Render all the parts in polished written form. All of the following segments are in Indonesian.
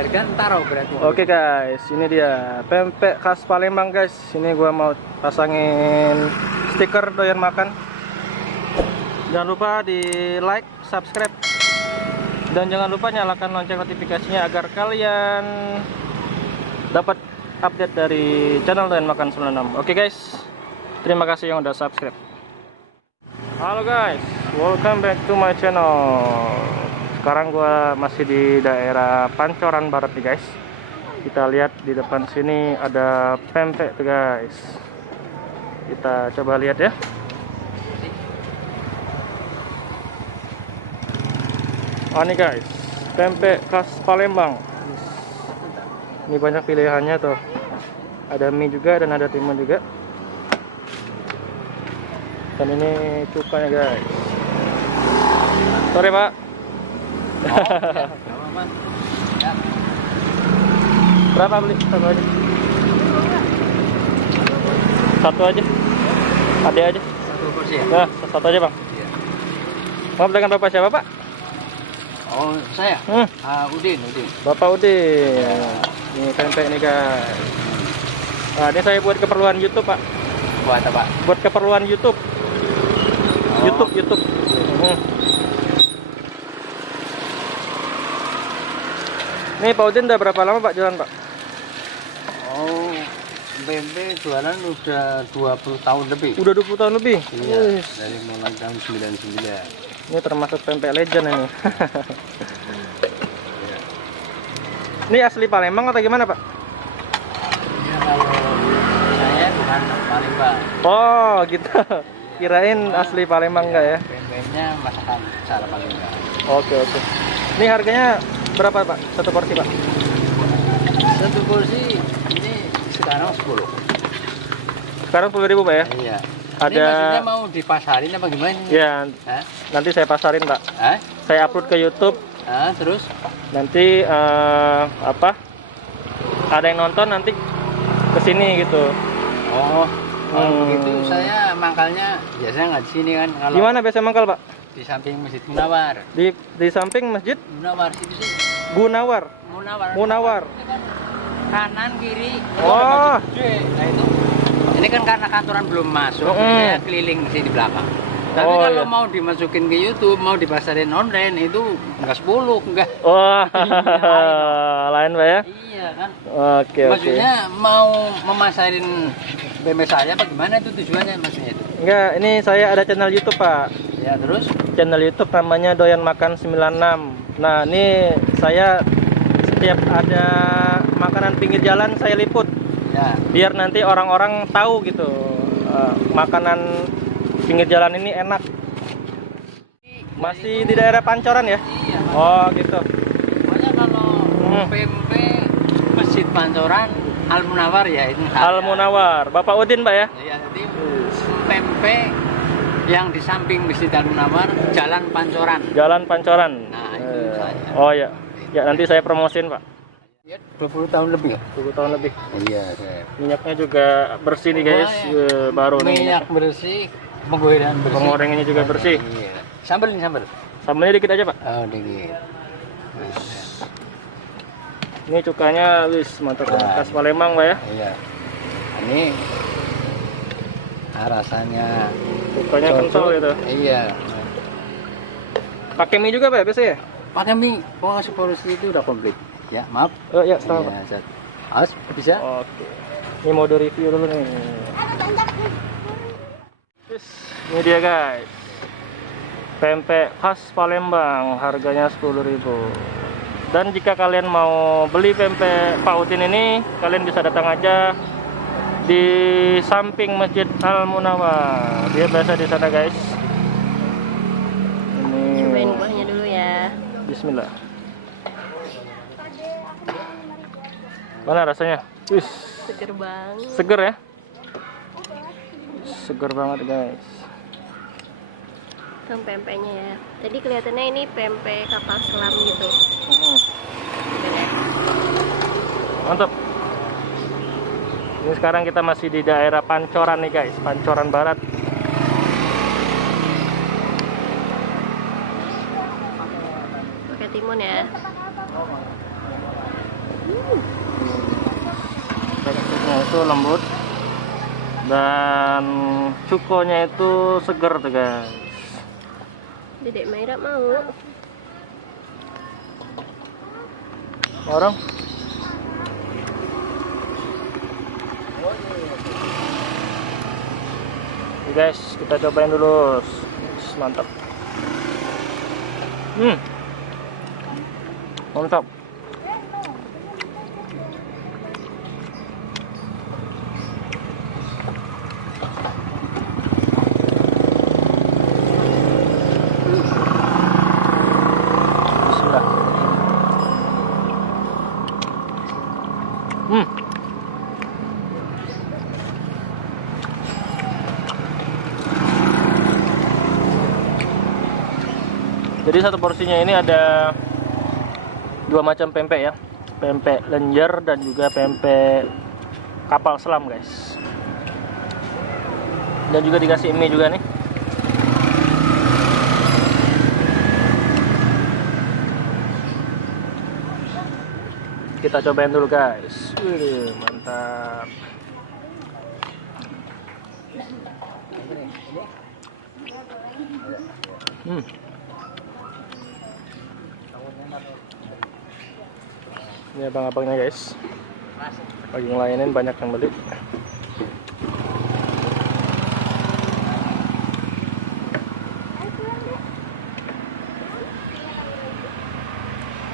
harga ntar berarti. Oke guys, ini dia pempek khas Palembang guys. Ini gua mau pasangin stiker doyan makan. Jangan lupa di like, subscribe, dan jangan lupa nyalakan lonceng notifikasinya agar kalian dapat update dari channel doyan makan 96. Oke guys, terima kasih yang udah subscribe. Halo guys, welcome back to my channel. Sekarang gua masih di daerah Pancoran Barat nih guys. Kita lihat di depan sini ada pempek tuh guys. Kita coba lihat ya. Oh ini guys, pempek khas Palembang. Ini banyak pilihannya tuh. Ada mie juga dan ada timun juga. Dan ini cukanya guys. Sorry pak. Ya. Berapa beli? Satu aja. Satu aja. Ada aja. Satu porsi ya? Nah, satu aja bang. Iya. Mau dengan bapak siapa pak? Oh saya? Udin. Bapak Udin. Ini pempek nih guys. Nah, ini saya buat keperluan YouTube pak. Buat apa? Buat keperluan YouTube. YouTube. Nih Pak Udin udah berapa lama Pak jualan Pak? Oh, pempek jualan udah 20 tahun lebih. Udah 20 tahun lebih? Iya, dari mulai tahun 99. Ini termasuk pempek legend ini. Ini asli Palembang atau gimana Pak? Ya kalau saya bukan Palembang. Oh gitu. Kirain asli Palembang enggak ya? Pempeknya masakan cara Palembang. Oke. Ini harganya berapa Pak? Satu porsi Pak? Satu porsi ini sekarang 10. Sekarang 10.000 Pak ya? Iya. Ada. Ini maksudnya mau dipasarin apa gimana? Ya, Hah? nanti saya pasarin Pak. Hah? Saya upload ke YouTube. Terus? Nanti ada yang nonton nanti kesini gitu. Oh, kalau begitu saya mangkalnya biasanya nggak di sini kan. Kalau Gimana biasa mangkal Pak? di samping Masjid Munawar. Di samping Masjid Munawar situ sih. Munawar. Munawar. Ini kan kanan kiri. Oh. Gede. Nah itu. Ini kan karena kantoran belum masuk, jadi saya keliling sih di belakang. Tapi Oh, kalau iya. mau dimasukin ke YouTube, mau dipasarin online itu enggak 10, enggak. Wah, lain Pak ya? Iya kan. Oke. Maksudnya mau memasarin pempek saya apa gimana itu tujuannya maksudnya itu? Enggak, ini saya ada channel YouTube Pak. Ya terus? Channel YouTube namanya Doyan Makan 96. Nah, ini saya setiap ada makanan pinggir jalan saya liput. Ya. Biar nanti orang-orang tahu gitu. Makanan pinggir jalan ini enak. Masih di daerah Pancoran ya? Iya. Oh, gitu. Pokoknya kalau pempek Masjid Pancoran Al Munawar ya ini. Al Munawar. Bapak Udin Pak ya? Iya, jadi pempek yang di samping Masjid Al Munawar Jalan Pancoran. Jalan Pancoran. Nah, itu saya. Oh ya. Ya nanti saya promosin Pak. Ya, 20 tahun lebih ya? 20 tahun lebih. Iya, saya. Minyaknya juga bersih nih guys. Baru nih. Minyak bersih, penggorengan bersih. Penggorengannya juga bersih. Iya. Sambal ini sambal. Sambalnya dikit aja Pak. Oh, dikit. Ini cukanya wis mantap khas Palembang Pak ya. Iya. Ini rasanya Cukanya kental gitu. Iya. Pakai mie juga Pak biasa ya? Pakai mie, pokoknya seporsi itu udah komplit. Ya, maaf. Oh ya, setengah Pak. Iya, harus bisa. Oke. Ini mau review dulu nih. Yes, ini dia guys. Pempek khas Palembang, harganya 10.000. Dan jika kalian mau beli pempek Pak Udin ini, kalian bisa datang aja di samping Masjid Al Munawar. Dia biasa di sana guys. Ini. Cobain buahnya dulu ya. Bismillah. Mana rasanya? Wis. Seger banget. Seger ya? Seger banget guys. Itu pempeknya ya. Jadi kelihatannya ini pempek kapal selam gitu. Mantap. Ini sekarang kita masih di daerah Pancoran nih guys, Pancoran Barat. Pakai timun ya. itu lembut dan cukonya itu seger tuh guys. Dedek Maira mau. Orang Oke guys, kita cobain dulu. Mantap. Mantap. Bismillah. Jadi satu porsinya ini ada dua macam pempek ya, pempek lenjer dan juga pempek kapal selam guys. Dan juga dikasih mie juga nih. Kita cobain dulu guys. Wih, mantap. Ini abang-abangnya guys, lagi ngelayanin, banyak yang beli.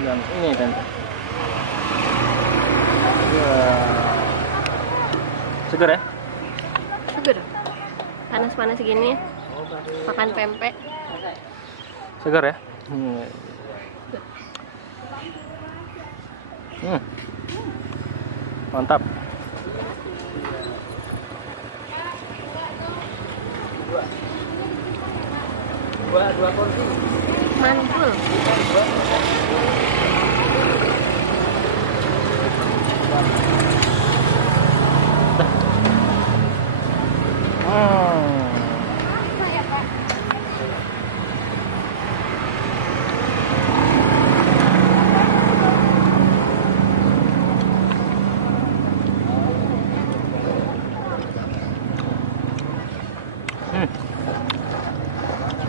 Dan ini tante. Seger ya? Seger. Panas-panas gini makan pempek. Seger ya? Mantap. Dua porsi. Mantul.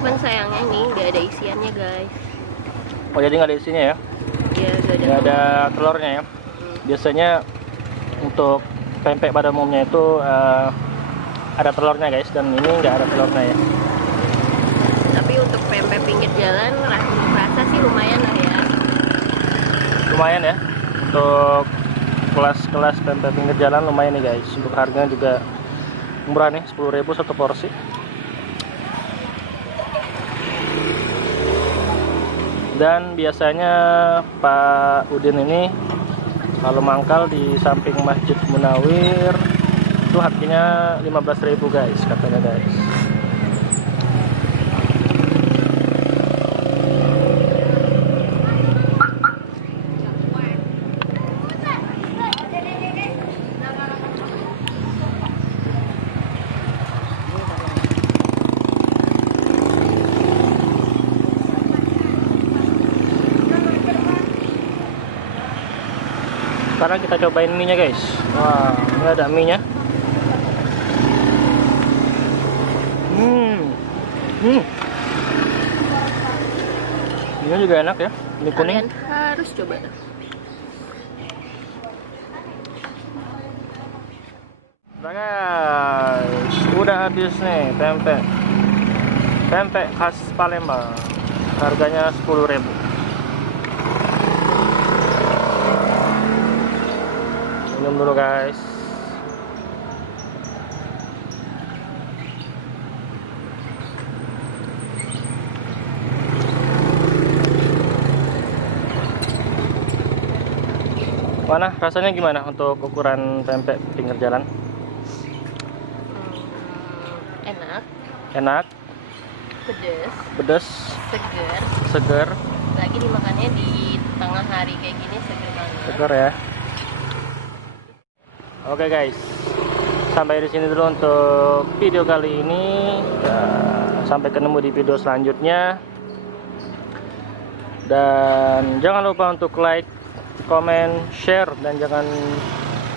Cuman sayangnya nih nggak ada isiannya guys. Oh jadi nggak ada isinya ya? Ya Nggak ada telurnya ya? Biasanya untuk pempek pada umumnya itu ada telurnya guys, dan ini nggak ada telurnya ya. Tapi untuk pempek pinggir jalan rasa sih lumayan lah ya. Lumayan ya, untuk kelas-kelas pempek pinggir jalan lumayan nih guys. Untuk harganya juga murah nih, 10.000 satu porsi. Dan biasanya Pak Udin ini kalau mangkal di samping Masjid Munawir itu harganya 15.000 guys, katanya guys. Sekarang kita cobain mie nya guys. Wah, ini ada mie nya. Mie juga enak ya, mie kuning. Kalian harus coba. Nah guys, udah habis nih pempek khas Palembang, harganya 10.000. Minum dulu guys. Mana rasanya gimana untuk ukuran pempek pinggir jalan? Enak, Enak, pedes, seger. lagi dimakannya di tengah hari kayak gini seger banget. Seger ya. Oke guys, sampai di sini dulu untuk video kali ini. Sampai ketemu di video selanjutnya. Dan jangan lupa untuk like, comment, share, dan jangan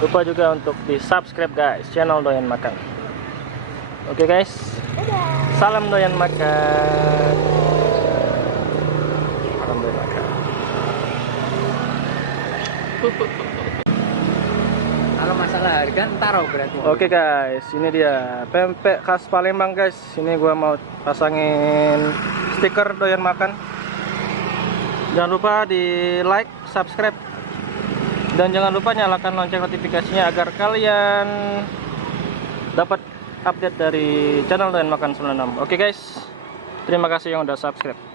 lupa juga untuk di subscribe guys channel Doyan Makan. Oke guys, salam doyan makan. Salam doyan makan. Kalau masalah harga ntar berarti. Oke guys, ini dia pempek khas Palembang guys. Ini gua mau pasangin stiker Doyan Makan. Jangan lupa di like, subscribe, dan jangan lupa nyalakan lonceng notifikasinya agar kalian dapat update dari channel Doyan Makan 96. Oke guys, terima kasih yang udah subscribe.